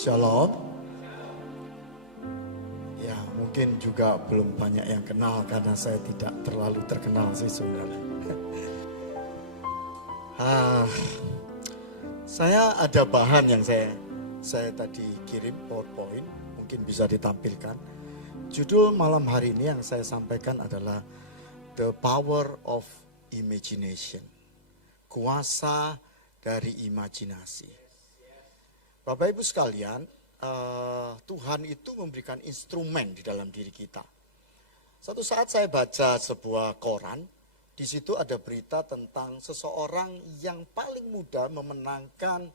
Shalom. Ya, mungkin juga belum banyak yang kenal karena saya tidak terlalu terkenal sih sebenarnya. Saya ada bahan yang saya tadi kirim PowerPoint, mungkin bisa ditampilkan. Judul malam hari ini yang saya sampaikan adalah The Power of Imagination. Kuasa dari imajinasi. Bapak Ibu sekalian, Tuhan itu memberikan instrumen di dalam diri kita. Suatu saat saya baca sebuah koran, di situ ada berita tentang seseorang yang paling muda memenangkan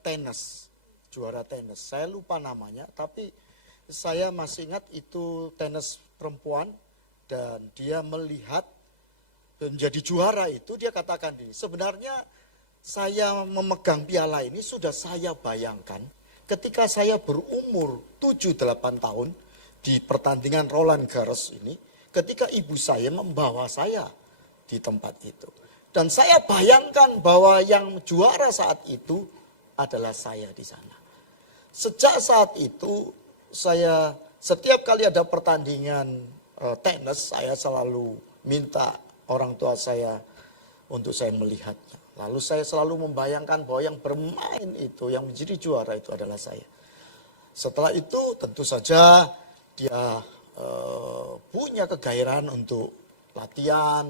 tenis, juara tenis. Saya lupa namanya, tapi saya masih ingat itu tenis perempuan dan dia melihat menjadi juara itu, dia katakan ini, sebenarnya saya memegang piala ini sudah saya bayangkan ketika saya berumur 7-8 tahun di pertandingan Roland Garros ini, ketika ibu saya membawa saya di tempat itu. Dan saya bayangkan bahwa yang juara saat itu adalah saya di sana. Sejak saat itu saya setiap kali ada pertandingan tenis, saya selalu minta orang tua saya untuk saya melihatnya. Lalu saya selalu membayangkan bahwa yang bermain itu, yang menjadi juara itu adalah saya. Setelah itu tentu saja dia punya kegairahan untuk latihan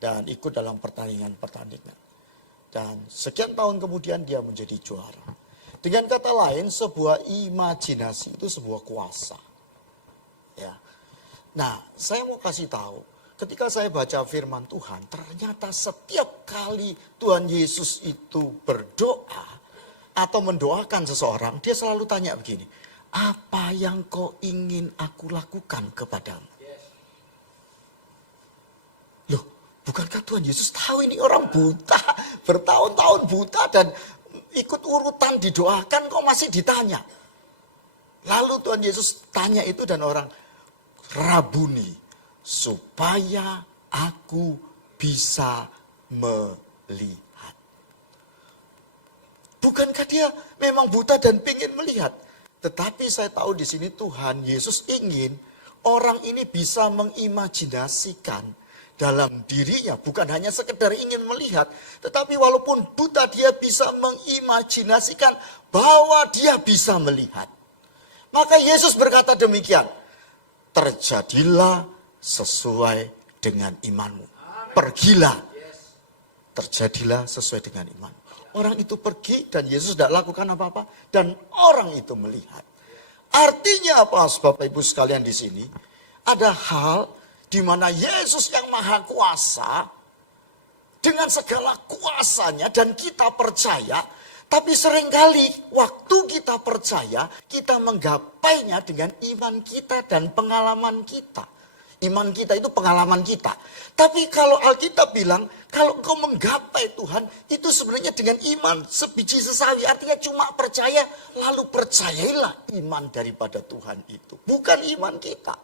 dan ikut dalam pertandingan-pertandingan. Dan sekian tahun kemudian dia menjadi juara. Dengan kata lain, sebuah imajinasi itu sebuah kuasa. Ya. Nah, saya mau kasih tahu. Ketika saya baca firman Tuhan, ternyata setiap kali Tuhan Yesus itu berdoa atau mendoakan seseorang, dia selalu tanya begini, apa yang kau ingin aku lakukan kepadamu? Loh, bukankah Tuhan Yesus tahu ini orang buta, bertahun-tahun buta dan ikut urutan didoakan kok masih ditanya? Lalu Tuhan Yesus tanya itu dan orang, Rabuni, supaya aku bisa melihat. Bukankah dia memang buta dan ingin melihat? Tetapi saya tahu di sini Tuhan Yesus ingin orang ini bisa mengimajinasikan dalam dirinya. Bukan hanya sekedar ingin melihat. Tetapi walaupun buta dia bisa mengimajinasikan bahwa dia bisa melihat. Maka Yesus berkata demikian. Terjadilah sesuai dengan imanmu. Pergilah. Terjadilah sesuai dengan iman. Orang itu pergi dan Yesus tidak lakukan apa-apa. Dan orang itu melihat. Artinya apa Bapak Ibu sekalian di sini? Ada hal di mana Yesus yang maha kuasa. Dengan segala kuasanya dan kita percaya. Tapi seringkali waktu kita percaya. Kita menggapainya dengan iman kita dan pengalaman kita. Iman kita itu pengalaman kita. Tapi kalau Alkitab bilang, kalau engkau menggapai Tuhan, itu sebenarnya dengan iman sebiji sesawi. Artinya cuma percaya, lalu percayailah iman daripada Tuhan itu. Bukan iman kita.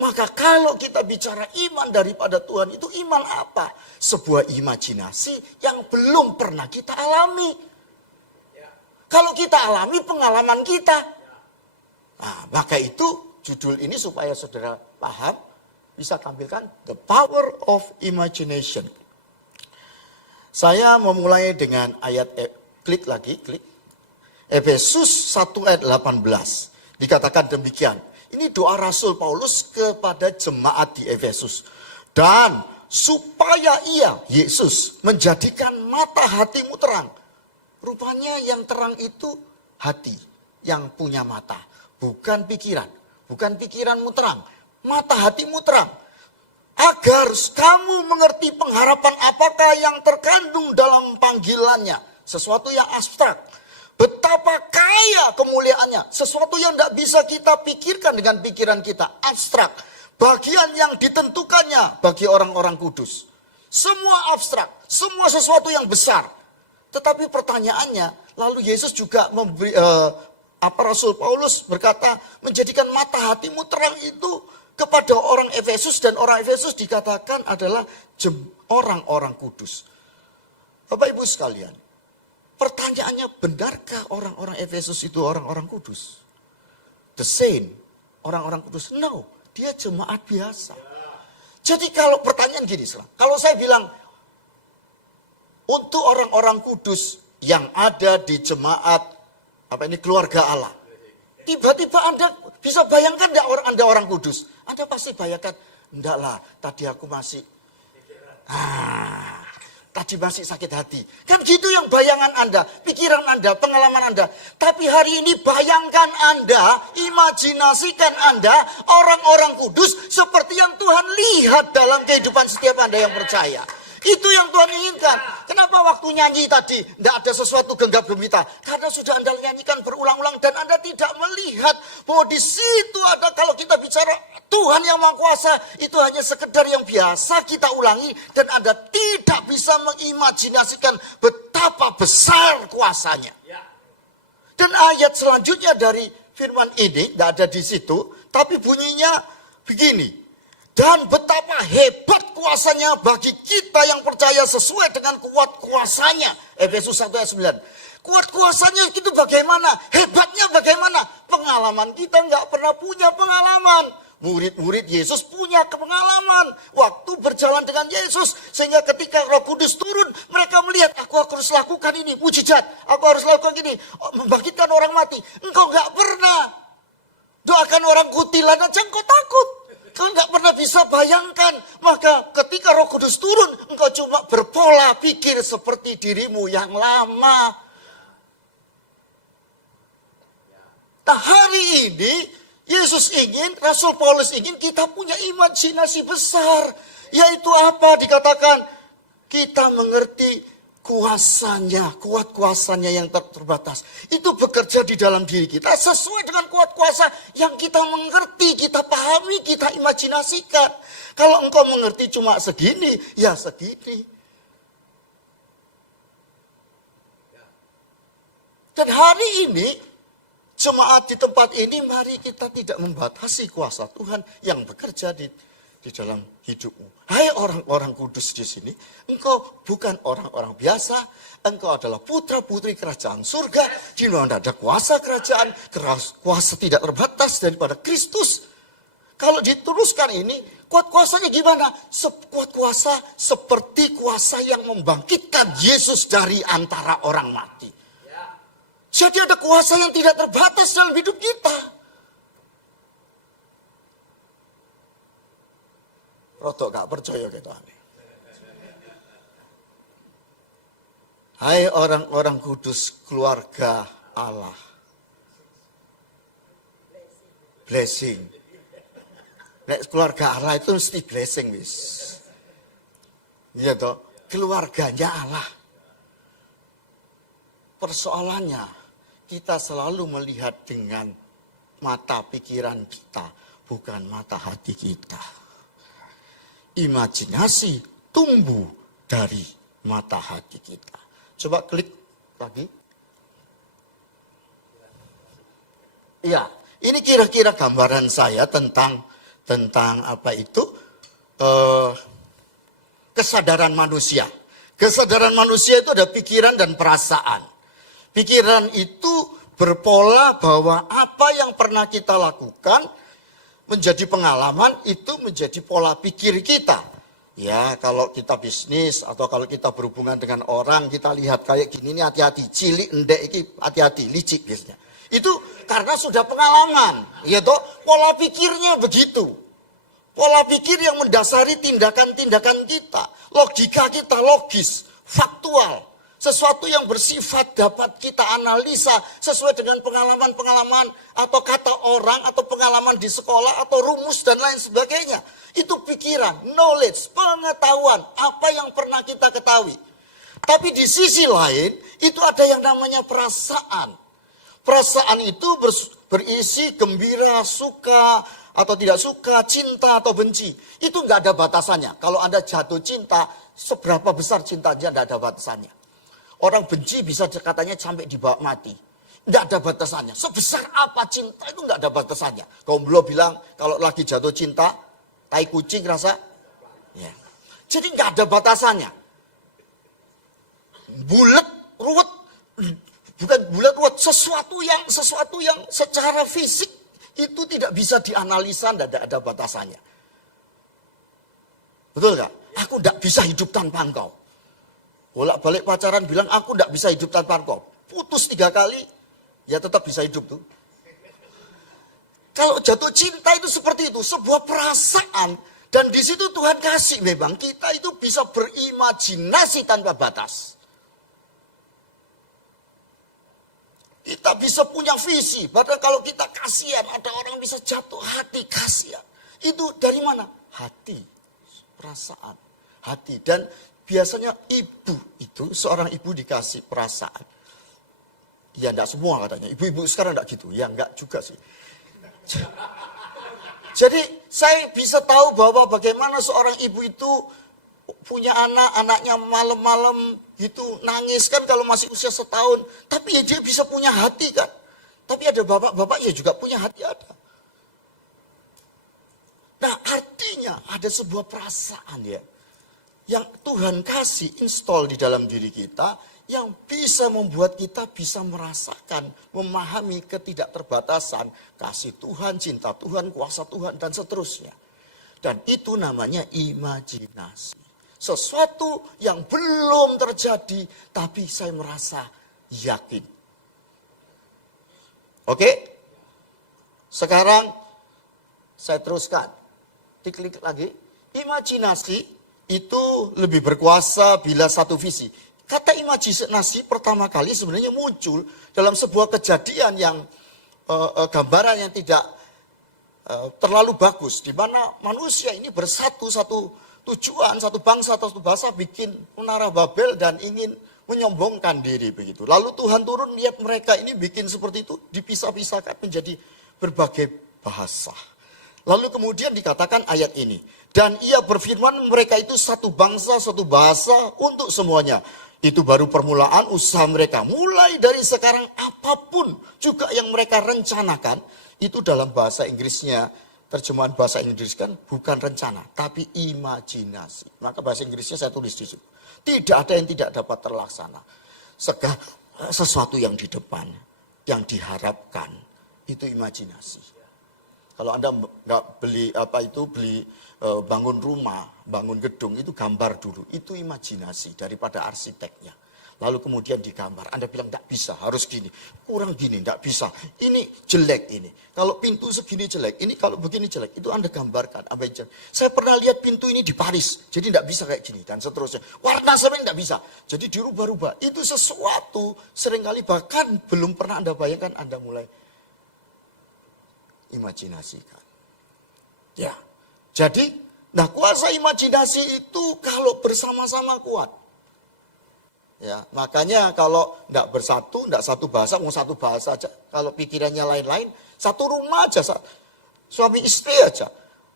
Maka kalau kita bicara iman daripada Tuhan, itu iman apa? Sebuah imajinasi yang belum pernah kita alami. Kalau kita alami pengalaman kita. Nah, maka itu judul ini supaya saudara paham, bisa tampilkan The Power of Imagination. Saya memulai dengan ayat, klik. Efesus 1 ayat 18. Dikatakan demikian. Ini doa Rasul Paulus kepada jemaat di Efesus. Dan supaya ia, Yesus, menjadikan mata hatimu terang. Rupanya yang terang itu hati yang punya mata, bukan pikiran. Bukan pikiranmu terang, mata hatimu terang. Agar kamu mengerti pengharapan apakah yang terkandung dalam panggilannya. Sesuatu yang abstrak. Betapa kaya kemuliaannya. Sesuatu yang tidak bisa kita pikirkan dengan pikiran kita. Abstrak. Bagian yang ditentukannya bagi orang-orang kudus. Semua abstrak. Semua sesuatu yang besar. Tetapi pertanyaannya, lalu Yesus juga memberi... Rasul Paulus berkata, menjadikan mata hatimu terang itu kepada orang Efesus. Dan orang Efesus dikatakan adalah orang-orang kudus. Bapak Ibu sekalian, Pertanyaannya, benarkah orang-orang Efesus itu orang-orang kudus? The saint, orang-orang kudus? No, dia jemaat biasa. Jadi kalau pertanyaan gini, kalau saya bilang, untuk orang-orang kudus yang ada di jemaat, keluarga Allah. Tiba-tiba Anda bisa bayangkan enggak Anda orang kudus? Anda pasti bayangkan, enggak lah, tadi aku masih sakit hati. Kan gitu yang bayangan Anda, pikiran Anda, pengalaman Anda. Tapi hari ini bayangkan Anda, imajinasikan Anda, orang-orang kudus seperti yang Tuhan lihat dalam kehidupan setiap Anda yang percaya. Itu yang Tuhan inginkan. Kenapa waktu nyanyi tadi tidak ada sesuatu genggam gembita? Karena sudah Anda nyanyikan berulang-ulang dan Anda tidak melihat bahwa di situ ada, kalau kita bicara Tuhan yang Maha Kuasa, itu hanya sekedar yang biasa kita ulangi dan Anda tidak bisa mengimajinasikan betapa besar kuasanya. Dan ayat selanjutnya dari firman ini tidak ada di situ, tapi bunyinya begini. Dan betapa hebat kuasanya bagi kita yang percaya sesuai dengan kuat kuasanya. Efesus 1 ayat 9. Kuat kuasanya itu bagaimana? Hebatnya bagaimana? Pengalaman kita nggak pernah punya pengalaman. Murid-murid Yesus punya pengalaman. Waktu berjalan dengan Yesus. Sehingga ketika Roh Kudus turun, mereka melihat, aku harus lakukan ini, mujizat. Aku harus lakukan ini, membangkitkan orang mati. Engkau nggak pernah. Doakan orang kutilan aja engkau takut. Kau nggak pernah bisa bayangkan. Maka ketika Roh Kudus turun, engkau cuma berpola pikir seperti dirimu yang lama. Nah hari ini, Yesus ingin, Rasul Paulus ingin kita punya imajinasi besar. Yaitu apa? Dikatakan, kita mengerti kuasanya, kuat kuasanya yang terbatas. Itu bekerja di dalam diri kita sesuai dengan kuat kuasa yang kita mengerti, kita pahami, kita imajinasikan. Kalau engkau mengerti cuma segini, ya segini. Dan hari ini, jemaat di tempat ini, mari kita tidak membatasi kuasa Tuhan yang bekerja di dalam hidupmu. Hai orang-orang kudus di sini, engkau bukan orang-orang biasa, engkau adalah putra-putri kerajaan surga, di mana ada kuasa kerajaan, kuasa tidak terbatas daripada Kristus. Kalau diteruskan ini, kuat kuasanya gimana? Kuat kuasa seperti kuasa yang membangkitkan Yesus dari antara orang mati. Jadi ada kuasa yang tidak terbatas dalam hidup kita. Rotok gak percaya kita. Hai orang-orang kudus keluarga Allah. Blessing. Nek keluarga Allah itu mesti blessing wis. Iya toh, keluarganya Allah. Persoalannya kita selalu melihat dengan mata pikiran kita, bukan mata hati kita. Imajinasi tumbuh dari mata hati kita. Coba klik lagi. Iya, ini kira-kira gambaran saya tentang apa itu kesadaran manusia. Kesadaran manusia itu ada pikiran dan perasaan. Pikiran itu berpola bahwa apa yang pernah kita lakukan menjadi pengalaman, itu menjadi pola pikir kita. Ya, kalau kita bisnis atau kalau kita berhubungan dengan orang, kita lihat kayak gini, ini hati-hati, cilik, endek, ini hati-hati, licik biasanya. Itu karena sudah pengalaman, ya toh, pola pikirnya begitu. Pola pikir yang mendasari tindakan-tindakan kita. Logika kita logis, faktual. Sesuatu yang bersifat dapat kita analisa sesuai dengan pengalaman-pengalaman atau kata orang atau pengalaman di sekolah atau rumus dan lain sebagainya. Itu pikiran, knowledge, pengetahuan, apa yang pernah kita ketahui. Tapi di sisi lain itu ada yang namanya perasaan. Perasaan itu berisi gembira, suka atau tidak suka, cinta atau benci. Itu nggak ada batasannya. Kalau Anda jatuh cinta, seberapa besar cintanya nggak ada batasannya. Orang benci bisa katanya sampai dibawa mati. Tidak ada batasannya. Sebesar apa cinta itu tidak ada batasannya. Kaum belum bilang kalau lagi jatuh cinta, tai kucing rasa. Ya. Jadi tidak ada batasannya. Bulet, ruwet, Bukan bulat, sesuatu yang secara fisik itu tidak bisa dianalisa dan tidak ada batasannya. Betul nggak? Aku tidak bisa hidup tanpa engkau. Bolak-balik pacaran bilang aku tidak bisa hidup tanpa engkau. Putus 3 kali, ya tetap bisa hidup tuh. Kalau jatuh cinta itu seperti itu, sebuah perasaan. Dan di situ Tuhan kasih memang kita itu bisa berimajinasi tanpa batas. Kita bisa punya visi, padahal kalau kita kasihan, ada orang bisa jatuh hati kasihan. Itu dari mana? Hati, perasaan, hati. Dan biasanya ibu itu, seorang ibu dikasih perasaan. Ya enggak semua katanya, ibu-ibu sekarang enggak gitu. Ya enggak juga sih. Jadi saya bisa tahu bahwa bagaimana seorang ibu itu punya anaknya malam-malam gitu nangis kan kalau masih usia setahun. Tapi ya dia bisa punya hati kan. Tapi ada bapak-bapak ya juga punya hati ada. Nah artinya ada sebuah perasaan ya. Yang Tuhan kasih install di dalam diri kita. Yang bisa membuat kita bisa merasakan, memahami ketidakterbatasan, kasih Tuhan, cinta Tuhan, kuasa Tuhan, dan seterusnya. Dan itu namanya imajinasi. Sesuatu yang belum terjadi, tapi saya merasa yakin. Oke? Sekarang saya teruskan. Klik lagi. Imajinasi itu lebih berkuasa bila satu visi. Kata imajinasi pertama kali sebenarnya muncul dalam sebuah kejadian yang gambaran yang tidak terlalu bagus. Di mana manusia ini bersatu, satu tujuan, satu bangsa, satu bahasa bikin menara Babel dan ingin menyombongkan diri begitu. Lalu Tuhan turun lihat mereka ini bikin seperti itu, dipisah-pisahkan menjadi berbagai bahasa. Lalu kemudian dikatakan ayat ini. Dan ia berfirman mereka itu satu bangsa, satu bahasa untuk semuanya. Itu baru permulaan usaha mereka. Mulai dari sekarang apapun juga yang mereka rencanakan. Itu dalam bahasa Inggrisnya, terjemahan bahasa Inggris kan bukan rencana. Tapi imajinasi. Maka bahasa Inggrisnya saya tulis di situ. Tidak ada yang tidak dapat terlaksana. Segala sesuatu yang di depan, yang diharapkan. Itu imajinasi. Kalau Anda nggak beli bangun rumah, bangun gedung, itu gambar dulu. Itu imajinasi daripada arsiteknya. Lalu kemudian digambar. Anda bilang enggak bisa, harus gini. Kurang gini, enggak bisa. Ini jelek ini. Kalau pintu segini jelek, ini kalau begini jelek. Itu Anda gambarkan. Saya pernah lihat pintu ini di Paris. Jadi enggak bisa kayak gini dan seterusnya. Warna sebenarnya enggak bisa. Jadi dirubah-rubah. Itu sesuatu seringkali bahkan belum pernah Anda bayangkan, Anda mulai imajinasikan. Ya. Jadi, nah kuasa imajinasi itu kalau bersama-sama kuat. Ya, makanya kalau enggak bersatu, enggak satu bahasa, mau satu bahasa aja. Kalau pikirannya lain-lain, satu rumah aja, suami istri aja.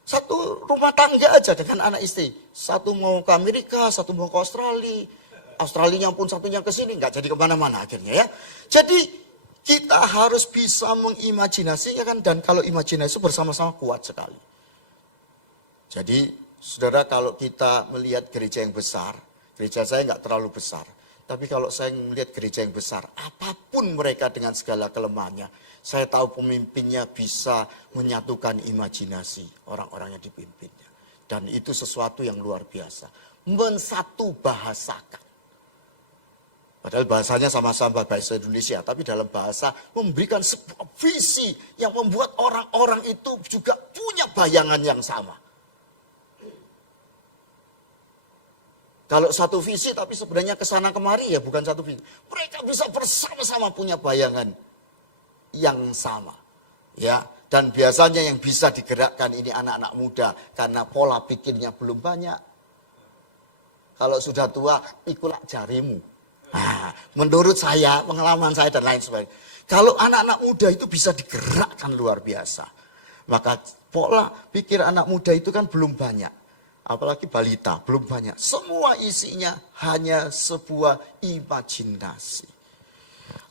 Satu rumah tangga aja dengan anak istri. Satu mau ke Amerika, satu mau ke Australia. Australianya pun satunya ke sini, enggak jadi kemana-mana akhirnya ya. Jadi kita harus bisa mengimajinasikan dan kalau imajinasi bersama-sama kuat sekali. Jadi saudara kalau kita melihat gereja yang besar, gereja saya enggak terlalu besar. Tapi kalau saya melihat gereja yang besar, apapun mereka dengan segala kelemahannya, saya tahu pemimpinnya bisa menyatukan imajinasi orang-orang yang dipimpinnya. Dan itu sesuatu yang luar biasa. Mensatu bahasakan. Padahal bahasanya sama-sama bahasa Indonesia, tapi dalam bahasa memberikan sebuah visi yang membuat orang-orang itu juga punya bayangan yang sama. Kalau satu visi tapi sebenarnya kesana kemari ya bukan satu visi. Mereka bisa bersama-sama punya bayangan yang sama. Ya, dan biasanya yang bisa digerakkan ini anak-anak muda karena pola pikirnya belum banyak. Kalau sudah tua, pikulah jarimu. Nah, menurut saya, pengalaman saya dan lain sebagainya. Kalau anak-anak muda itu bisa digerakkan luar biasa. Maka pola pikir anak muda itu kan belum banyak. Apalagi balita, belum banyak. Semua isinya hanya sebuah imajinasi.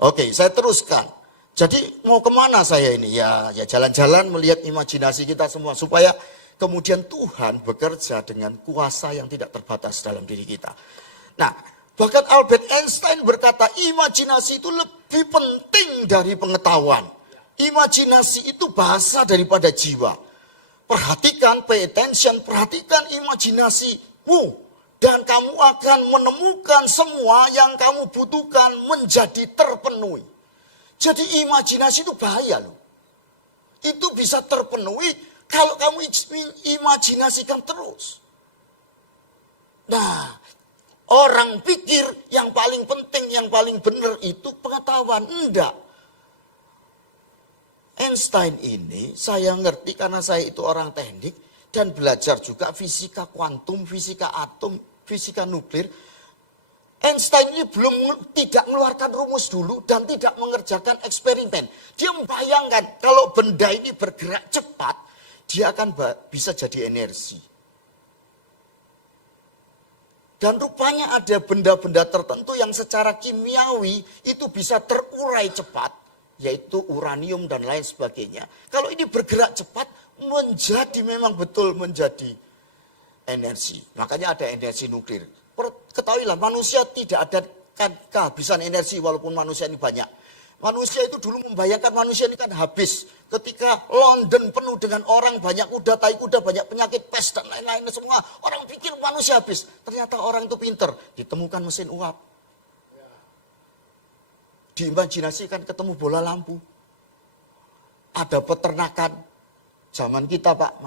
Oke, saya teruskan. Jadi mau kemana saya ini? Ya jalan-jalan melihat imajinasi kita semua. Supaya kemudian Tuhan bekerja dengan kuasa yang tidak terbatas dalam diri kita. Nah, Bahkan Albert Einstein berkata, imajinasi itu lebih penting dari pengetahuan. Imajinasi itu bahasa daripada jiwa. Perhatikan, pay attention, perhatikan imajinasimu. Dan kamu akan menemukan semua yang kamu butuhkan menjadi terpenuhi. Jadi imajinasi itu bahaya loh. Itu bisa terpenuhi kalau kamu imajinasikan terus. Nah, orang pikir yang paling penting, yang paling benar itu pengetahuan. Enggak. Einstein ini saya ngerti karena saya itu orang teknik dan belajar juga fisika kuantum, fisika atom, fisika nuklir. Einstein ini tidak mengeluarkan rumus dulu dan tidak mengerjakan eksperimen. Dia membayangkan kalau benda ini bergerak cepat, dia akan bisa jadi energi. Dan rupanya ada benda-benda tertentu yang secara kimiawi itu bisa terurai cepat, yaitu uranium dan lain sebagainya. Kalau ini bergerak cepat, memang betul menjadi energi. Makanya ada energi nuklir. Ketahuilah manusia tidak ada kehabisan energi walaupun manusia ini banyak. Manusia itu dulu membayangkan manusia ini kan habis. Ketika London penuh dengan orang, banyak kuda, tai kuda, banyak penyakit, pes dan lain-lain semua. Orang pikir manusia habis. Ternyata orang itu pinter. Ditemukan mesin uap. Diimajinasikan ketemu bola lampu. Ada peternakan. Zaman kita Pak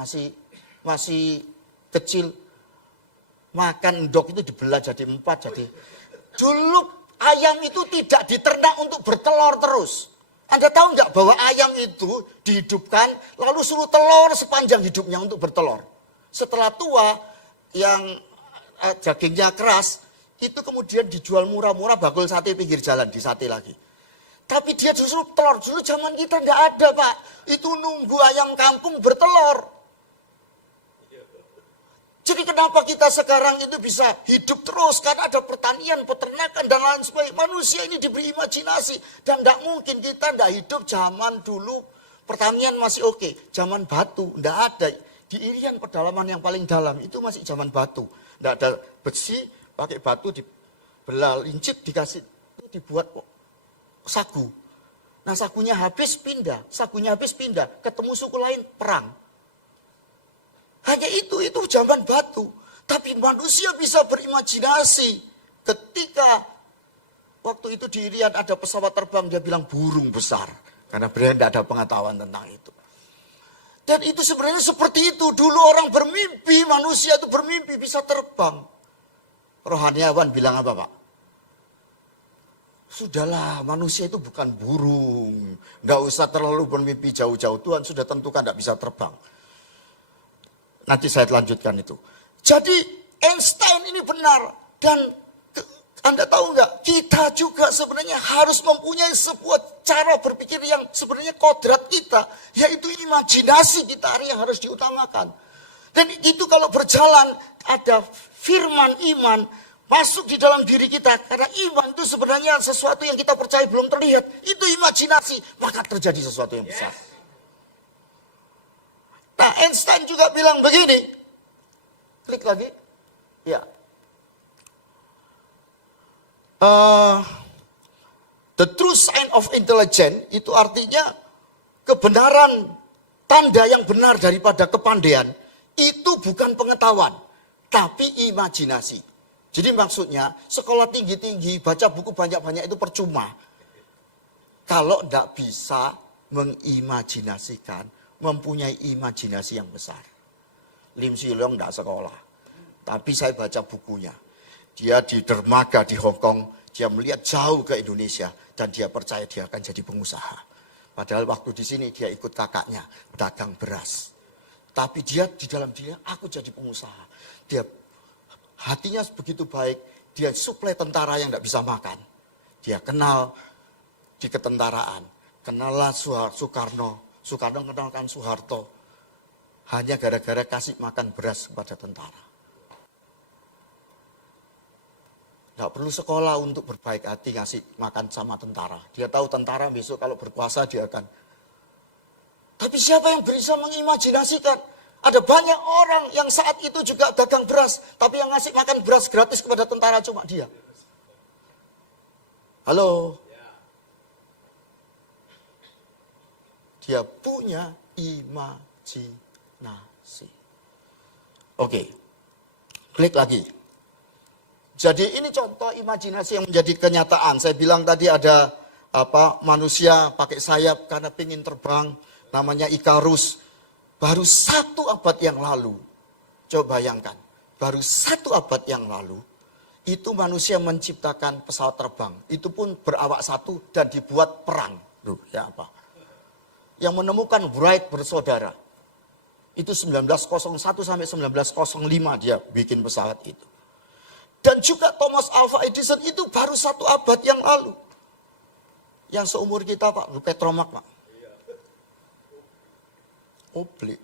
masih kecil. Makan endok itu dibelah jadi 4. Jadi dulu ayam itu tidak diternak untuk bertelur terus. Anda tahu nggak bahwa ayam itu dihidupkan lalu suruh telur sepanjang hidupnya untuk bertelur. Setelah tua yang dagingnya keras itu kemudian dijual murah-murah bakul sate pinggir jalan, di sate lagi. Tapi dia justru telur. Dulu zaman kita nggak ada Pak. Itu nunggu ayam kampung bertelur. Jadi kenapa kita sekarang itu bisa hidup terus? Karena ada pertanian, peternakan, dan lain sebagainya. Manusia ini diberi imajinasi. Dan tidak mungkin kita tidak hidup zaman dulu. Pertanian masih oke. Zaman batu, tidak ada. Di Irian pedalaman yang paling dalam, itu masih zaman batu. Tidak ada besi, pakai batu, dibelah lincip, dikasih, itu dibuat sagu. Nah sagunya habis, pindah. Sagunya habis, pindah. Ketemu suku lain, perang. Hanya itu zaman batu. Tapi manusia bisa berimajinasi. Ketika waktu itu di Irian ada pesawat terbang, dia bilang burung besar. Karena benar tidak ada pengetahuan tentang itu. Dan itu sebenarnya seperti itu. Dulu orang bermimpi, manusia itu bermimpi bisa terbang. Rohaniawan bilang apa Pak? Sudahlah, manusia itu bukan burung. Nggak usah terlalu bermimpi jauh-jauh. Tuhan sudah tentukan tidak bisa terbang. Nanti saya lanjutkan itu. Jadi Einstein ini benar. Dan Anda tahu nggak? Kita juga sebenarnya harus mempunyai sebuah cara berpikir yang sebenarnya kodrat kita. Yaitu imajinasi kita yang harus diutamakan. Dan itu kalau berjalan ada firman iman masuk di dalam diri kita. Karena iman itu sebenarnya sesuatu yang kita percaya belum terlihat. Itu imajinasi. Maka terjadi sesuatu yang besar. Nah Einstein juga bilang begini. Klik lagi. Ya. The true sign of intelligence itu artinya kebenaran, tanda yang benar daripada kepandaian. Itu bukan pengetahuan. Tapi imajinasi. Jadi maksudnya sekolah tinggi-tinggi, baca buku banyak-banyak itu percuma. Kalau tidak bisa mengimajinasikan, mempunyai imajinasi yang besar. Lim Silong tidak sekolah. Tapi saya baca bukunya. Dia di dermaga di Hong Kong, dia melihat jauh ke Indonesia. Dan dia percaya dia akan jadi pengusaha. Padahal waktu di sini dia ikut kakaknya, dagang beras. Tapi dia di dalam dirinya, aku jadi pengusaha. Dia hatinya begitu baik, dia suplai tentara yang tidak bisa makan. Dia kenal di ketentaraan. Kenallah Soekarno. Soekarno kenalkan Soeharto. Hanya gara-gara kasih makan beras kepada tentara. Tidak perlu sekolah untuk berbaik hati ngasih makan sama tentara. Dia tahu tentara besok kalau berkuasa dia akan. Tapi siapa yang bisa mengimajinasikan? Ada banyak orang yang saat itu juga dagang beras. Tapi yang ngasih makan beras gratis kepada tentara cuma dia. Halo? Dia punya imajinasi. Oke, klik lagi. Jadi ini contoh imajinasi yang menjadi kenyataan. Saya bilang tadi ada manusia pakai sayap karena ingin terbang, namanya Ikarus. Baru 1 abad yang lalu, coba bayangkan, baru 1 abad yang lalu, itu manusia menciptakan pesawat terbang. Itu pun berawak 1 dan dibuat perang. Loh, ya apa? Yang menemukan Wright bersaudara. Itu 1901 sampai 1905 dia bikin pesawat itu. Dan juga Thomas Alva Edison itu baru 1 abad yang lalu. Yang seumur kita Pak, Petromak Pak. Oblik,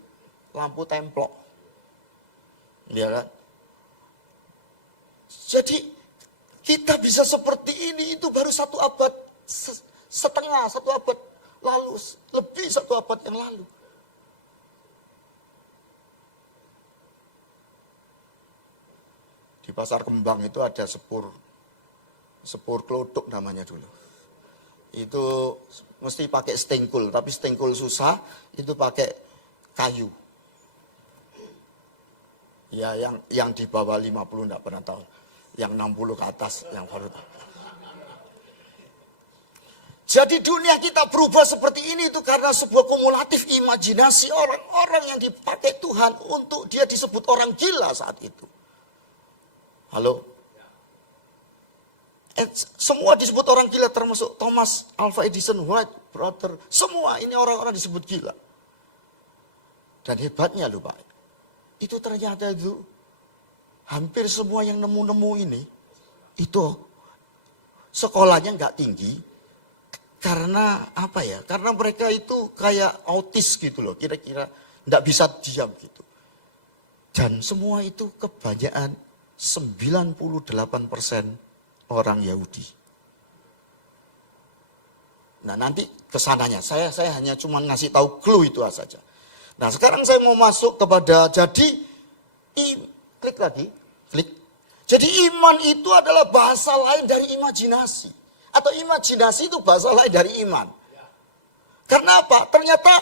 lampu templok. Ya kan? Jadi kita bisa seperti ini itu baru 1 abad setengah, 1 abad lalu, lebih 1 abad yang lalu. Di Pasar Kembang itu ada sepur kelodok namanya dulu. Itu mesti pakai stengkul, tapi stengkul susah, itu pakai kayu. Ya yang di bawah 50 enggak pernah tahu. Yang 60 ke atas yang baru tahu. Jadi dunia kita berubah seperti ini itu karena sebuah kumulatif imajinasi orang-orang yang dipakai Tuhan untuk dia disebut orang gila saat itu. Halo? Semua disebut orang gila termasuk Thomas Alva Edison, Wright brother. Semua ini orang-orang disebut gila. Dan hebatnya loh Pak. Itu ternyata itu hampir semua yang nemu-nemu ini itu sekolahnya nggak tinggi karena apa ya? Karena mereka itu kayak autis gitu loh, kira-kira nggak bisa diam gitu. Dan semua itu kebanyakan 98% orang Yahudi. Nah nanti kesananya saya hanya cuma ngasih tahu clue itu saja. Nah sekarang saya mau masuk kepada klik lagi, klik. Jadi iman itu adalah bahasa lain dari imajinasi. Atau imajinasi itu bahasa lain dari iman. Karena apa? Ternyata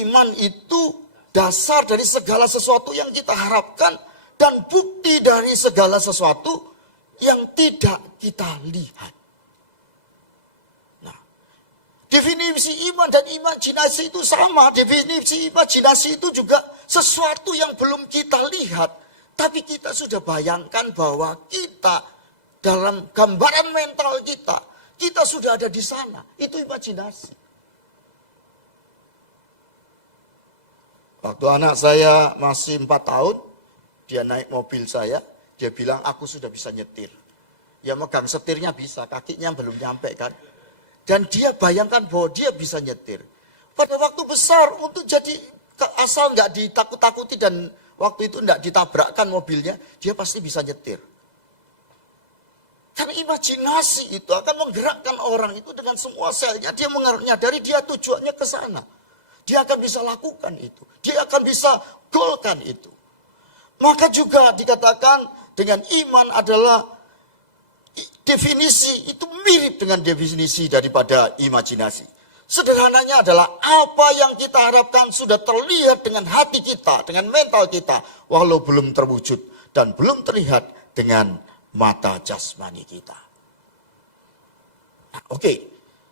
iman itu dasar dari segala sesuatu yang kita harapkan dan bukti dari segala sesuatu yang tidak kita lihat. Definisi iman dan imajinasi itu sama. Definisi imajinasi itu juga sesuatu yang belum kita lihat. Tapi kita sudah bayangkan bahwa kita dalam gambaran mental kita sudah ada di sana. Itu imajinasi. Waktu anak saya masih 4 tahun, dia naik mobil saya, dia bilang aku sudah bisa nyetir. Ya megang setirnya bisa, kakinya belum nyampe kan. Dan dia bayangkan bahwa dia bisa nyetir. Pada waktu besar untuk jadi asal nggak ditakut-takuti dan waktu itu nggak ditabrakkan mobilnya, dia pasti bisa nyetir. Karena imajinasi itu akan menggerakkan orang itu dengan semua selnya. Dia menyadari dia tujuannya ke sana. Dia akan bisa lakukan itu. Dia akan bisa goalkan itu. Maka juga dikatakan dengan iman adalah definisi itu mirip dengan definisi daripada imajinasi. Sederhananya adalah apa yang kita harapkan sudah terlihat dengan hati kita, dengan mental kita, walau belum terwujud dan belum terlihat dengan mata jasmani kita. Nah, oke,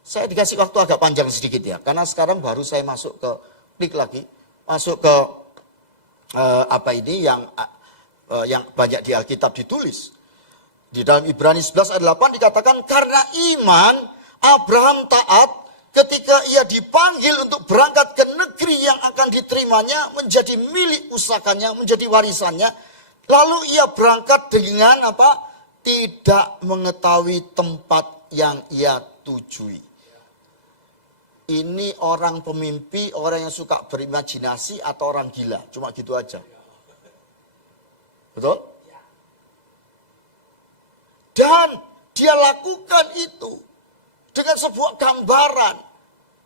saya dikasih waktu agak panjang sedikit ya, karena sekarang baru saya masuk ke klik lagi, masuk ke yang banyak di Alkitab ditulis. Di dalam Ibrani 11 ayat 8 dikatakan karena iman Abraham taat ketika ia dipanggil untuk berangkat ke negeri yang akan diterimanya menjadi milik usahakannya, menjadi warisannya. Lalu ia berangkat dengan apa? Tidak mengetahui tempat yang ia tujui. Ini orang pemimpi, orang yang suka berimajinasi atau orang gila, cuma gitu aja. Betul? Dan dia lakukan itu dengan sebuah gambaran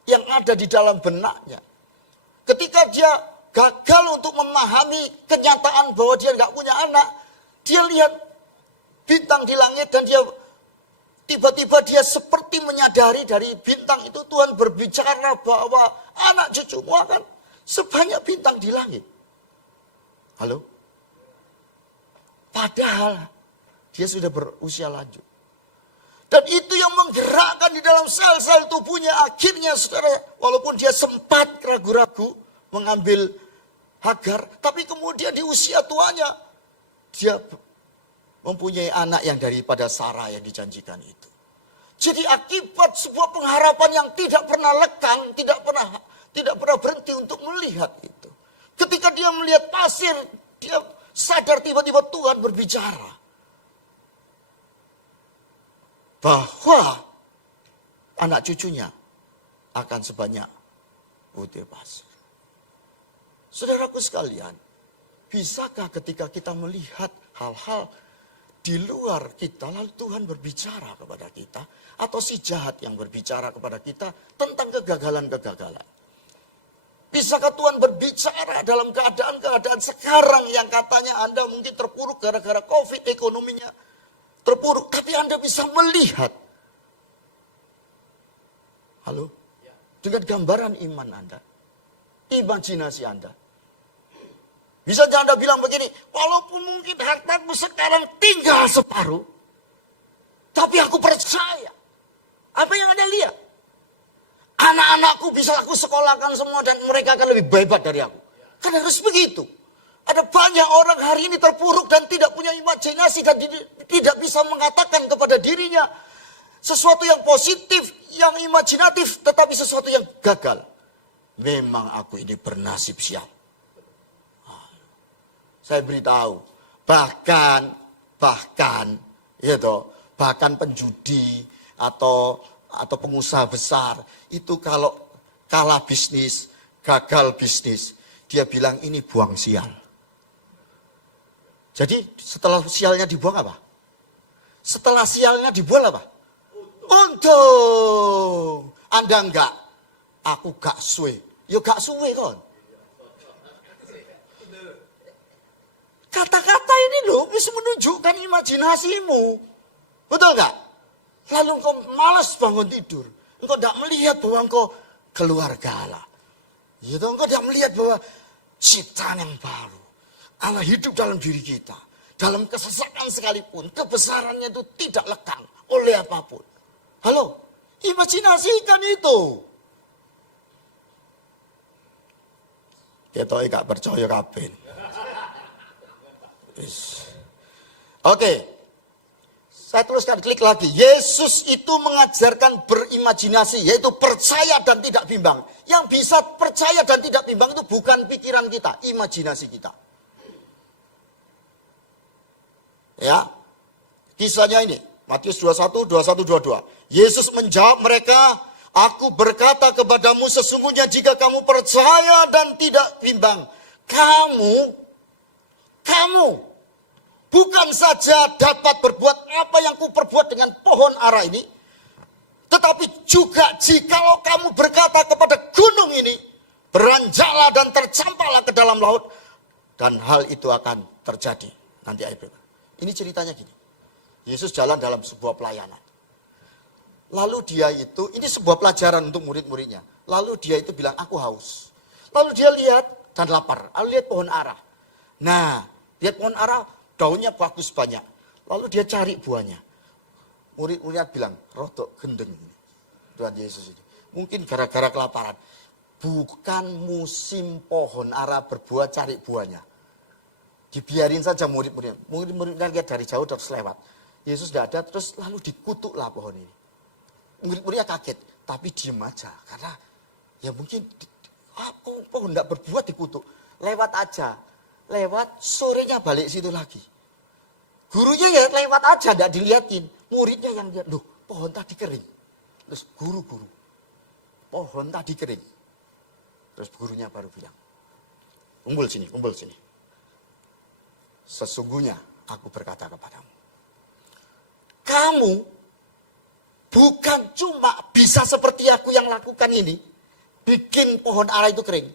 yang ada di dalam benaknya. Ketika dia gagal untuk memahami kenyataan bahwa dia nggak punya anak, dia lihat bintang di langit dan dia tiba-tiba dia seperti menyadari dari bintang itu Tuhan berbicara bahwa anak cucumu akan sebanyak bintang di langit. Halo? Padahal dia sudah berusia lanjut. Dan itu yang menggerakkan di dalam sel-sel tubuhnya. Akhirnya saudara, walaupun dia sempat ragu-ragu mengambil Hagar, tapi kemudian di usia tuanya dia mempunyai anak yang daripada Sarah yang dijanjikan itu. Jadi akibat sebuah pengharapan yang tidak pernah lekang, tidak pernah berhenti untuk melihat itu. Ketika dia melihat pasir, dia sadar tiba-tiba Tuhan berbicara bahwa anak cucunya akan sebanyak butir pasir. Saudaraku sekalian, bisakah ketika kita melihat hal-hal di luar kita, lalu Tuhan berbicara kepada kita, atau si jahat yang berbicara kepada kita tentang kegagalan-kegagalan? Bisakah Tuhan berbicara dalam keadaan-keadaan sekarang yang katanya Anda mungkin terpuruk gara-gara COVID, ekonominya terpuruk, tapi Anda bisa melihat, halo, dengan gambaran iman Anda, imajinasi Anda. Bisa Anda bilang begini, walaupun mungkin hartaku sekarang tinggal separuh, tapi aku percaya. Apa yang Anda lihat? Anak-anakku bisa aku sekolahkan semua dan mereka akan lebih hebat dari aku. Kan harus begitu. Ada banyak orang hari ini terpuruk dan tidak punya imajinasi dan tidak bisa mengatakan kepada dirinya sesuatu yang positif, yang imajinatif, tetapi sesuatu yang gagal. Memang aku ini bernasib sial. Saya beritahu, bahkan penjudi atau pengusaha besar itu kalau kalah bisnis, gagal bisnis, dia bilang ini buang sial. Jadi setelah sialnya dibuang apa? Setelah sialnya dibuang apa? Untung. Anda enggak, aku gak suwe. Ya gak suwe kon. Kata-kata ini loh bisa menunjukkan imajinasimu. Betul gak? Lalu engkau malas bangun tidur. Engkau tidak melihat bahwa engkau keluarga Allah. Gitu, engkau tidak melihat bahwa ciptaan yang baru. Allah hidup dalam diri kita. Dalam kesesakan sekalipun, kebesarannya itu tidak lekang oleh apapun. Halo, imajinasikan itu. Kita gak percaya kabeh. Oke, saya teruskan, klik lagi. Yesus itu mengajarkan berimajinasi, yaitu percaya dan tidak bimbang. Yang bisa percaya dan tidak bimbang itu bukan pikiran kita, imajinasi kita. Ya, kisahnya ini, Matius 21, 21, 22. Yesus menjawab mereka, aku berkata kepadamu sesungguhnya jika kamu percaya dan tidak bimbang, kamu bukan saja dapat berbuat apa yang kuperbuat dengan pohon ara ini, tetapi juga jikalau kamu berkata kepada gunung ini, beranjaklah dan tercampaklah ke dalam laut, dan hal itu akan terjadi. Nanti ayat berikut. Ini ceritanya gini. Yesus jalan dalam sebuah pelayanan. Lalu dia itu, ini sebuah pelajaran untuk murid-muridnya. Lalu dia itu bilang, aku haus. Lalu dia lihat dan lapar. Lalu lihat pohon ara. Nah, lihat pohon ara, daunnya bagus banyak. Lalu dia cari buahnya. Murid-muridnya bilang, rotok gendeng ini. Tuhan Yesus ini. Mungkin gara-gara kelaparan. Bukan musim pohon ara berbuah, cari buahnya. Dibiarin saja murid-muridnya. Murid-muridnya lihat dari jauh terus lewat. Yesus tidak ada, terus lalu dikutuklah pohon ini. Murid-muridnya kaget, tapi diem aja. Karena ya mungkin pohon tidak berbuah dikutuk. Lewat aja. Lewat, sorenya balik situ lagi. Gurunya ya lewat aja, tidak dilihatin. Muridnya yang lihat, loh pohon tadi kering. Terus guru-guru, pohon tadi kering. Terus gurunya baru bilang, kumpul sini. Sesungguhnya aku berkata kepadamu, kamu bukan cuma bisa seperti aku yang lakukan ini, bikin pohon ara itu kering.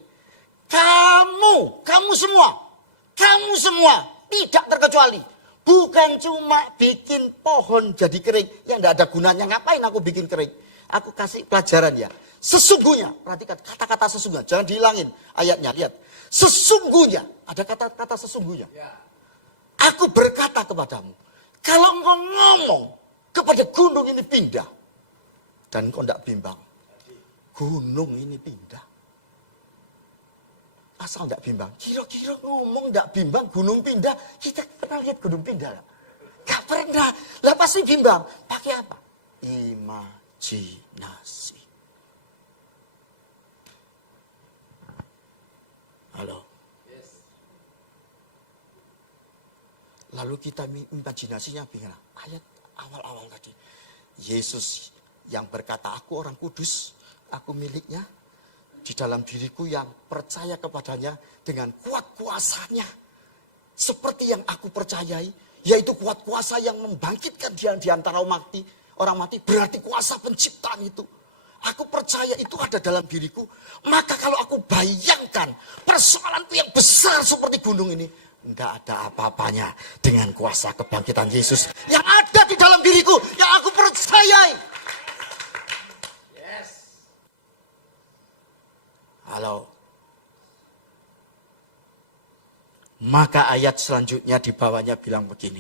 Kamu semua, tidak terkecuali, Bukan cuma bikin pohon jadi kering, yang tidak ada gunanya. Ngapain aku bikin kering? Aku kasih pelajaran ya. Sesungguhnya, perhatikan kata-kata sesungguhnya. Jangan dihilangin ayatnya, lihat. Sesungguhnya, ada kata-kata sesungguhnya. Aku berkata kepadamu, kalau engkau ngomong kepada gunung ini pindah, dan engkau tidak bimbang, gunung ini pindah. Asal tidak bimbang. Kira-kira ngomong tidak bimbang, gunung pindah. Kita pernah lihat gunung pindah? Gak pernah. Lah pasti bimbang. Pakai apa? Imajinasi. Halo. Lalu kita imajinasinya bingung. Ayat awal-awal tadi. Yesus yang berkata, aku orang kudus, aku miliknya. Di dalam diriku yang percaya kepadanya dengan kuat kuasanya. Seperti yang aku percayai, yaitu kuat kuasa yang membangkitkan dia di antara orang mati, berarti kuasa penciptaan itu. Aku percaya itu ada dalam diriku, maka kalau aku bayangkan persoalanku yang besar seperti gunung ini, enggak ada apa-apanya dengan kuasa kebangkitan Yesus yang ada di dalam diriku, yang aku percayai. Halo. Maka ayat selanjutnya di bawahnya bilang begini.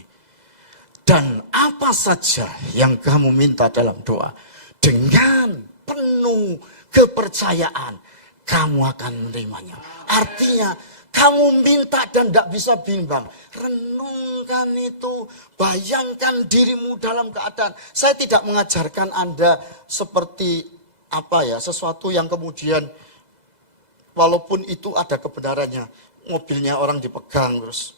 Dan apa saja yang kamu minta dalam doa, dengan penuh kepercayaan, kamu akan menerimanya. Artinya, kamu minta dan tidak bisa bimbang. Renungkan itu, bayangkan dirimu dalam keadaan. Saya tidak mengajarkan Anda seperti sesuatu yang kemudian walaupun itu ada kebenarannya, mobilnya orang dipegang terus.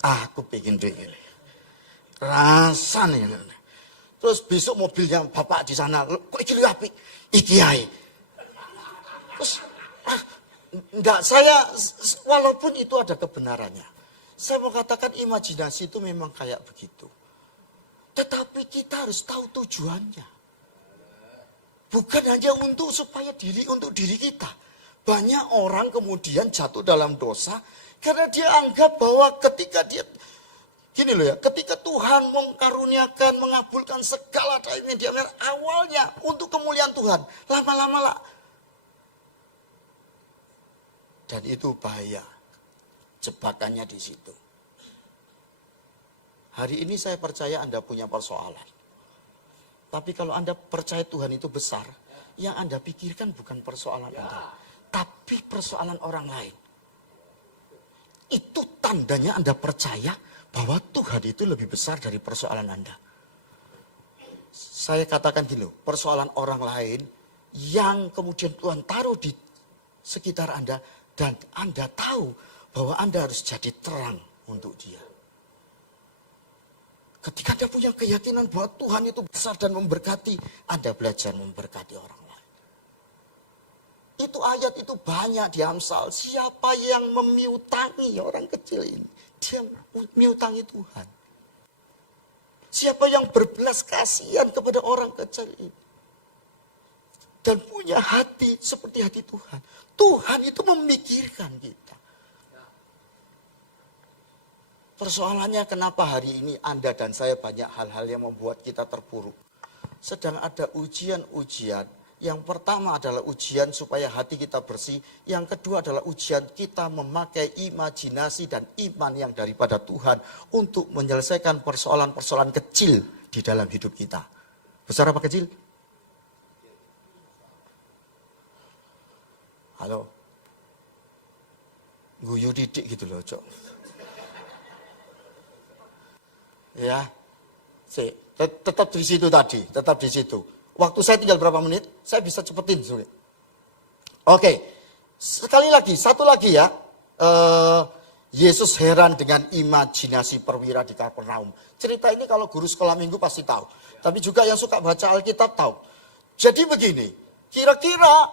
Aku pengen deh ini. Rasanya. Terus besok mobilnya bapak di sana, kok iki api? Iki ae. Terus enggak, walaupun itu ada kebenarannya. Saya mau katakan imajinasi itu memang kayak begitu. Tetapi kita harus tahu tujuannya. Bukan hanya untuk diri kita. Banyak orang kemudian jatuh dalam dosa karena dia anggap bahwa ketika ketika Tuhan mengkaruniakan, mengabulkan segala yang dia awalnya untuk kemuliaan Tuhan, lama-lama lah. Dan itu bahaya. Jebakannya di situ. Hari ini saya percaya Anda punya persoalan. Tapi kalau Anda percaya Tuhan itu besar, yang Anda pikirkan bukan persoalan Anda, tapi persoalan orang lain. Itu tandanya Anda percaya bahwa Tuhan itu lebih besar dari persoalan Anda. Saya katakan gini, persoalan orang lain yang kemudian Tuhan taruh di sekitar Anda, dan Anda tahu bahwa Anda harus jadi terang untuk dia. Ketika Anda punya keyakinan bahwa Tuhan itu besar dan memberkati, Anda belajar memberkati orang lain. Itu ayat itu banyak di Amsal. Siapa yang memiutangi orang kecil ini? Dia memiutangi Tuhan. Siapa yang berbelas kasihan kepada orang kecil ini? Dan punya hati seperti hati Tuhan. Tuhan itu memikirkan kita. Persoalannya kenapa hari ini Anda dan saya banyak hal-hal yang membuat kita terpuruk. Sedang ada ujian-ujian. Yang pertama adalah ujian supaya hati kita bersih. Yang kedua adalah ujian kita memakai imajinasi dan iman yang daripada Tuhan untuk menyelesaikan persoalan-persoalan kecil di dalam hidup kita. Besar apa kecil? Halo? Guyu didik gitu loh, Cok. Ya, tetap di situ tadi, tetap di situ. Waktu saya tinggal berapa menit, saya bisa cepetin. Oke, satu lagi ya. Yesus heran dengan imajinasi perwira di Kapernaum. Cerita ini kalau guru sekolah minggu pasti tahu. Tapi juga yang suka baca Alkitab tahu. Jadi begini, kira-kira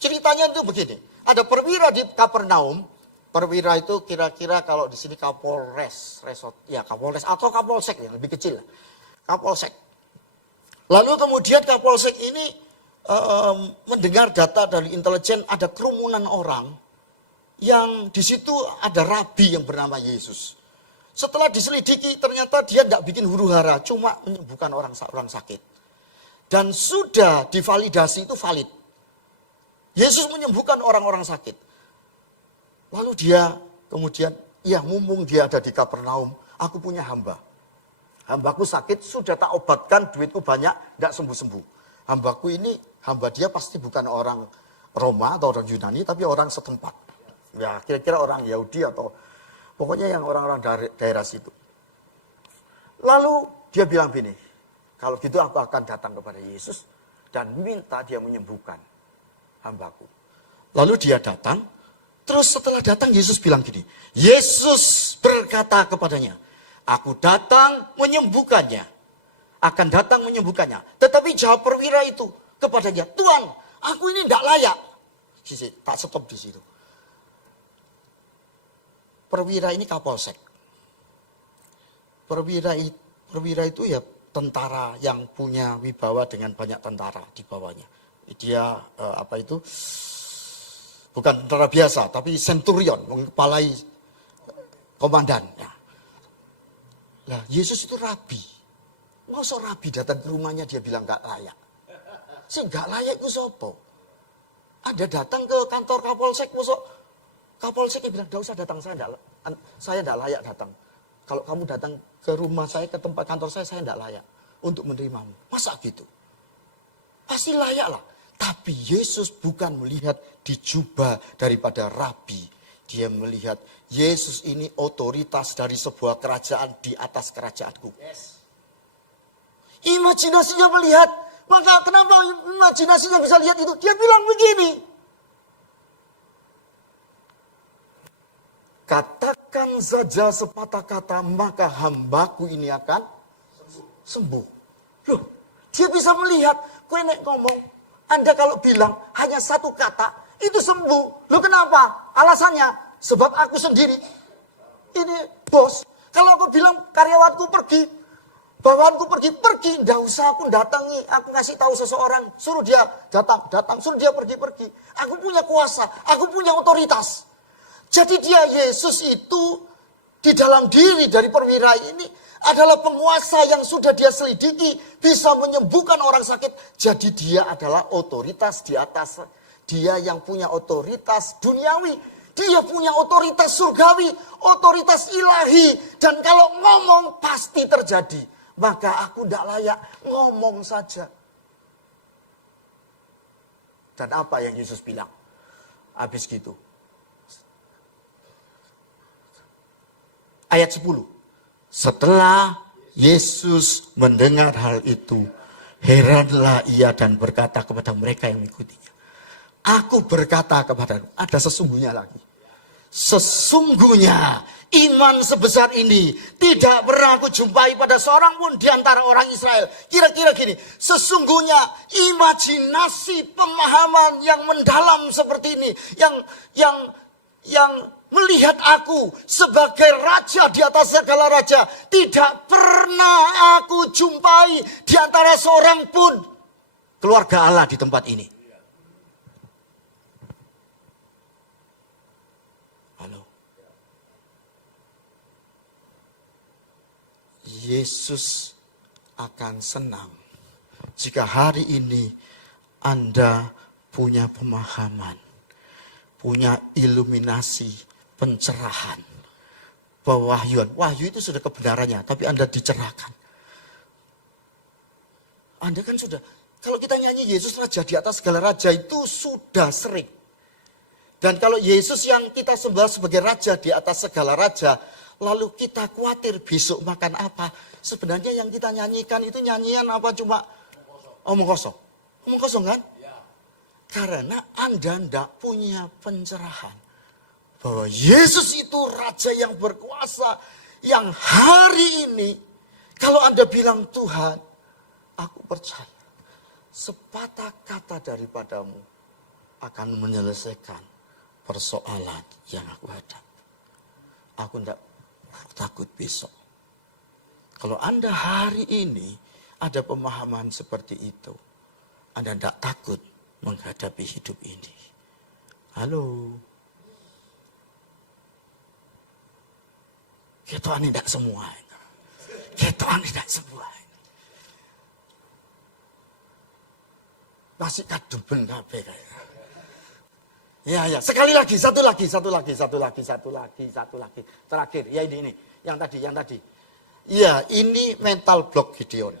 ceritanya itu begini. Ada perwira di Kapernaum. Perwira itu kira-kira kalau di sini Kapolres, Kapolres atau Kapolsek yang lebih kecil. Kapolsek. Lalu kemudian Kapolsek ini mendengar data dari intelijen ada kerumunan orang yang di situ ada rabi yang bernama Yesus. Setelah diselidiki ternyata dia tidak bikin huru-hara, cuma menyembuhkan orang sakit. Dan sudah divalidasi itu valid. Yesus menyembuhkan orang-orang sakit. Lalu dia kemudian, ya mumpung dia ada di Kapernaum, aku punya hamba. Hambaku sakit, sudah tak obatkan, duitku banyak, tidak sembuh-sembuh. Hambaku ini, hamba dia pasti bukan orang Roma atau orang Yunani, tapi orang setempat. Ya kira-kira orang Yahudi atau pokoknya yang orang-orang dari daerah situ. Lalu dia bilang gini, kalau gitu aku akan datang kepada Yesus dan minta dia menyembuhkan hambaku. Lalu dia datang, terus setelah datang Yesus bilang gini, Yesus berkata kepadanya, aku datang menyembuhkannya, akan datang menyembuhkannya. Tetapi jawab perwira itu kepadanya, Tuhan, aku ini tidak layak. Tak stop di situ. Perwira ini kapolsek. Perwira itu ya tentara yang punya wibawa dengan banyak tentara di bawahnya. Dia bukan tentara biasa, tapi centurion, mengepalai komandan. Ya. Nah, Yesus itu rabi. Masa rabi datang ke rumahnya dia bilang gak layak. Si gak layak itu siapa? Ada datang ke kantor kapolsek, Kapolseknya bilang, tidak usah datang, saya tidak layak datang. Kalau kamu datang ke rumah saya, ke tempat kantor saya tidak layak untuk menerimamu. Masa gitu? Pasti layak lah. Tapi Yesus bukan melihat di jubah daripada rabi. Dia melihat Yesus ini otoritas dari sebuah kerajaan di atas kerajaanku. Yes. Imajinasinya melihat, maka kenapa imajinasinya bisa lihat itu? Dia bilang begini. Katakan saja sepatah kata, maka hambaku ini akan sembuh. Loh, dia bisa melihat. Kau nek ngomong, Anda kalau bilang hanya satu kata, itu sembuh. Loh kenapa? Alasannya, sebab aku sendiri. Ini bos. Kalau aku bilang karyawanku pergi, bawahanku pergi. Nggak usah aku datangi. Aku ngasih tahu seseorang, suruh dia datang. Suruh dia pergi. Aku punya kuasa, aku punya otoritas. Jadi dia Yesus itu di dalam diri dari perwira ini adalah penguasa yang sudah dia selidiki. Bisa menyembuhkan orang sakit. Jadi dia adalah otoritas di atas. Dia yang punya otoritas duniawi. Dia punya otoritas surgawi. Otoritas ilahi. Dan kalau ngomong pasti terjadi. Maka aku tidak layak ngomong saja. Dan apa yang Yesus bilang? Habis gitu. Ayat 10. Setelah Yesus mendengar hal itu, heranlah ia dan berkata kepada mereka yang mengikutinya. Aku berkata kepadamu, ada sesungguhnya lagi. Sesungguhnya iman sebesar ini tidak pernah aku jumpai pada seorang pun di antara orang Israel. Kira-kira gini, sesungguhnya imajinasi pemahaman yang mendalam seperti ini, yang melihat aku sebagai raja di atas segala raja. Tidak pernah aku jumpai di antara seorang pun keluarga Allah di tempat ini. Halo. Yesus akan senang jika hari ini Anda punya pemahaman, punya iluminasi, pencerahan, pewahyuan. Wahyu itu sudah kebenarannya, tapi Anda dicerahkan. Anda kan sudah, kalau kita nyanyi Yesus Raja di atas segala raja itu sudah sering. Dan kalau Yesus yang kita sembah sebagai Raja di atas segala raja, lalu kita khawatir besok makan apa. Sebenarnya yang kita nyanyikan itu nyanyian apa cuma omong kosong. Omong kosong kan? Karena Anda tidak punya pencerahan. Bahwa Yesus itu Raja yang berkuasa. Yang hari ini, kalau Anda bilang Tuhan, aku percaya. Sepatah kata daripadamu akan menyelesaikan persoalan yang aku hadapi. Aku tidak takut besok. Kalau Anda hari ini ada pemahaman seperti itu, Anda tidak takut menghadapi hidup ini. Halo. Ketoan tidak semua. Ketoan tidak semua. Masih kadeben kabeh kayaknya. Ya, sekali lagi, satu lagi. Terakhir, ya ini, yang tadi. Ya, ini mental block Gideon.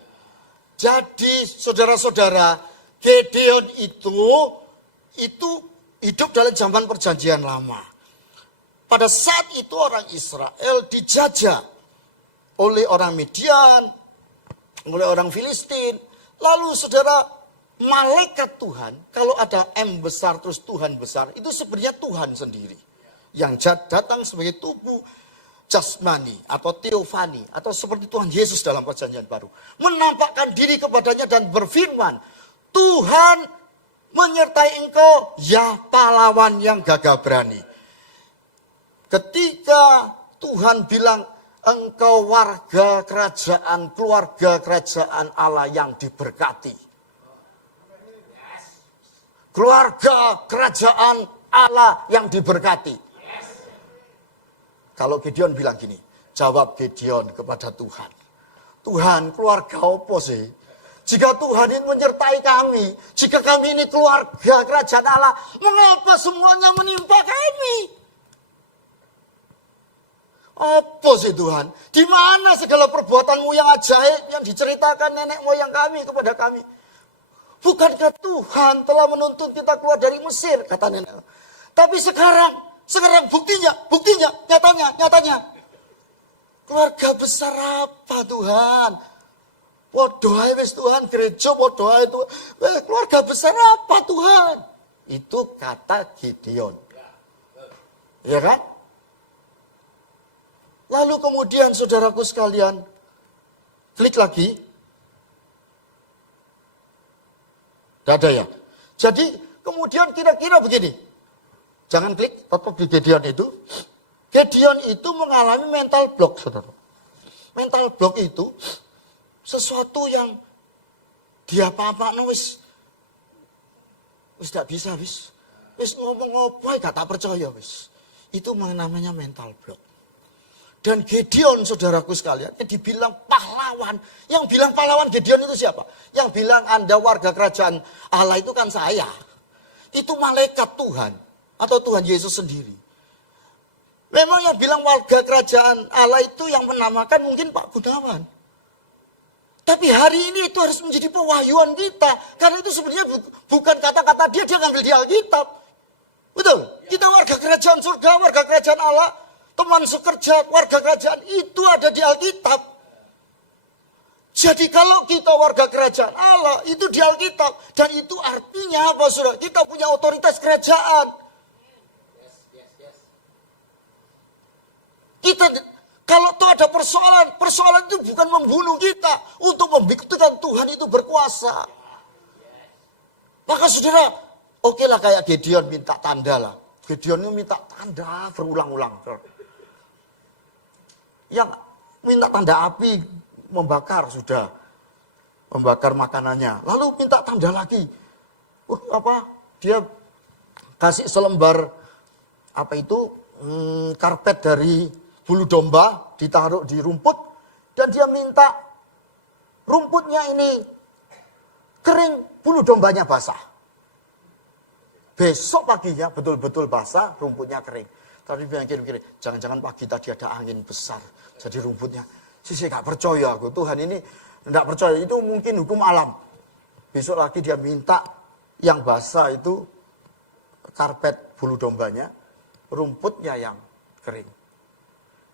Jadi, saudara-saudara, Gideon itu hidup dalam zaman perjanjian lama. Pada saat itu orang Israel dijajah oleh orang Midian, oleh orang Filistin. Lalu saudara, malaikat Tuhan, kalau ada M besar terus Tuhan besar, itu sebenarnya Tuhan sendiri. Yang datang sebagai tubuh jasmani atau teofani, atau seperti Tuhan Yesus dalam perjanjian baru. Menampakkan diri kepadanya dan berfirman, Tuhan menyertai engkau, ya pahlawan yang gagah berani. Ketika Tuhan bilang, engkau warga kerajaan, keluarga kerajaan Allah yang diberkati. Keluarga kerajaan Allah yang diberkati. Kalau Gideon bilang gini, jawab Gideon kepada Tuhan. Tuhan, keluarga apa sih? Jika Tuhan ini menyertai kami, jika kami ini keluarga kerajaan Allah, mengapa semuanya menimpa kami? Apa sih Tuhan? Di mana segala perbuatanmu yang ajaib yang diceritakan nenek moyang kami kepada kami? Bukankah Tuhan telah menuntun kita keluar dari Mesir, kata nenek. Tapi sekarang buktinya, nyatanya. Keluarga besar apa Tuhan? Waduh, wis Tuhan, gereja waduh itu. Keluarga besar apa Tuhan? Itu kata Gideon. Ya kan? Lalu kemudian saudaraku sekalian, klik lagi. Tidak ada ya. Jadi kemudian kira-kira begini. Jangan klik, tetap di Gideon itu. Gideon itu mengalami mental block, saudara. Mental block itu sesuatu yang dia apa-apa wis tidak bisa, wis ngomong apa gak tak percaya, wis. Itu namanya mental block. Dan Gideon, saudaraku sekalian, dibilang pahlawan. Yang bilang pahlawan Gideon itu siapa? Yang bilang Anda warga kerajaan Allah itu kan saya. Itu malaikat Tuhan. Atau Tuhan Yesus sendiri. Memang yang bilang warga kerajaan Allah itu yang menamakan mungkin Pak Gunawan. Tapi hari ini itu harus menjadi pewahyuan kita. Karena itu sebenarnya bukan kata-kata dia ngambil di Alkitab. Betul? Kita warga kerajaan surga, warga kerajaan Allah. Teman sekerja, warga kerajaan itu ada di Alkitab. Jadi kalau kita warga kerajaan Allah, itu di Alkitab. Dan itu artinya apa, saudara? Kita punya otoritas kerajaan. Kita, kalau itu ada persoalan itu bukan membunuh kita. Untuk membuktikan Tuhan itu berkuasa. Maka saudara, oke lah kayak Gideon minta tanda lah. Gideon itu minta tanda berulang-ulang. Yang minta tanda api membakar sudah, membakar makanannya. Lalu minta tanda lagi. Dia kasih selembar karpet dari bulu domba ditaruh di rumput dan dia minta rumputnya ini kering, bulu dombanya basah. Besok paginya betul-betul basah, rumputnya kering. Tadi bilang kira-kira, jangan-jangan pagi tadi ada angin besar. Jadi rumputnya, saya gak percaya aku. Tuhan ini gak percaya, itu mungkin hukum alam. Besok lagi dia minta yang basah itu karpet bulu dombanya, rumputnya yang kering.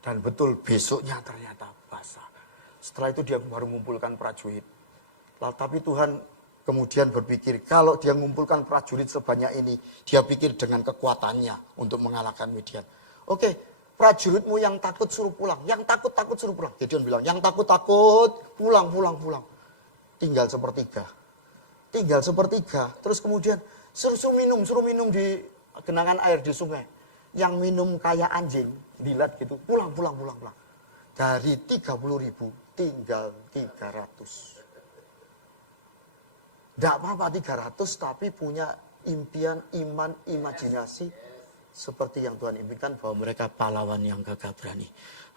Dan betul besoknya ternyata basah. Setelah itu dia baru mengumpulkan prajurit. Tapi Tuhan kemudian berpikir, kalau dia mengumpulkan prajurit sebanyak ini, dia pikir dengan kekuatannya untuk mengalahkan Midian. Oke, prajuritmu yang takut suruh pulang, yang takut suruh pulang. Gideon bilang, yang takut pulang. Tinggal sepertiga. Terus kemudian suruh minum di genangan air di sungai. Yang minum kayak anjing, dilat gitu, pulang. Dari 30.000 tinggal 300. Tidak apa-apa 300 tapi punya impian, iman, imajinasi. seperti yang Tuhan impikan bahwa mereka pahlawan yang gagah berani.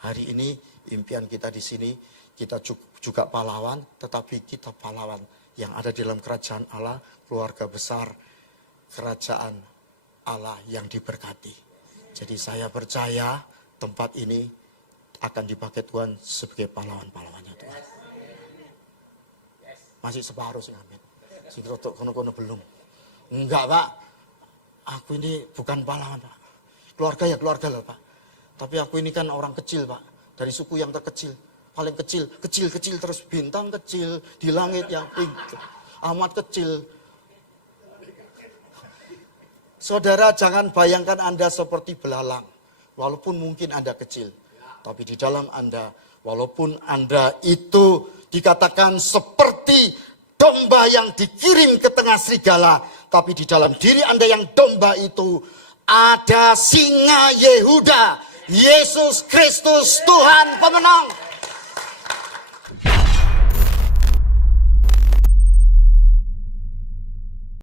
Hari ini impian kita di sini, kita juga pahlawan, tetapi kita pahlawan yang ada di dalam kerajaan Allah, keluarga besar kerajaan Allah yang diberkati. Jadi saya percaya tempat ini akan dipakai Tuhan sebagai pahlawan-pahlawannya Tuhan. Masih separuh sih, amin. Si rotok kono-kono belum. Enggak Pak, aku ini bukan pahlawan Pak. Keluarga ya keluarga lah Pak. Tapi aku ini kan orang kecil Pak, dari suku yang terkecil. Paling kecil, kecil terus bintang kecil, di langit yang amat kecil. Saudara jangan bayangkan Anda seperti belalang, walaupun mungkin Anda kecil. Tapi di dalam Anda, walaupun Anda itu dikatakan seperti domba yang dikirim ke tengah serigala, tapi di dalam diri Anda yang domba itu ada singa Yehuda, Yesus Kristus Tuhan pemenang.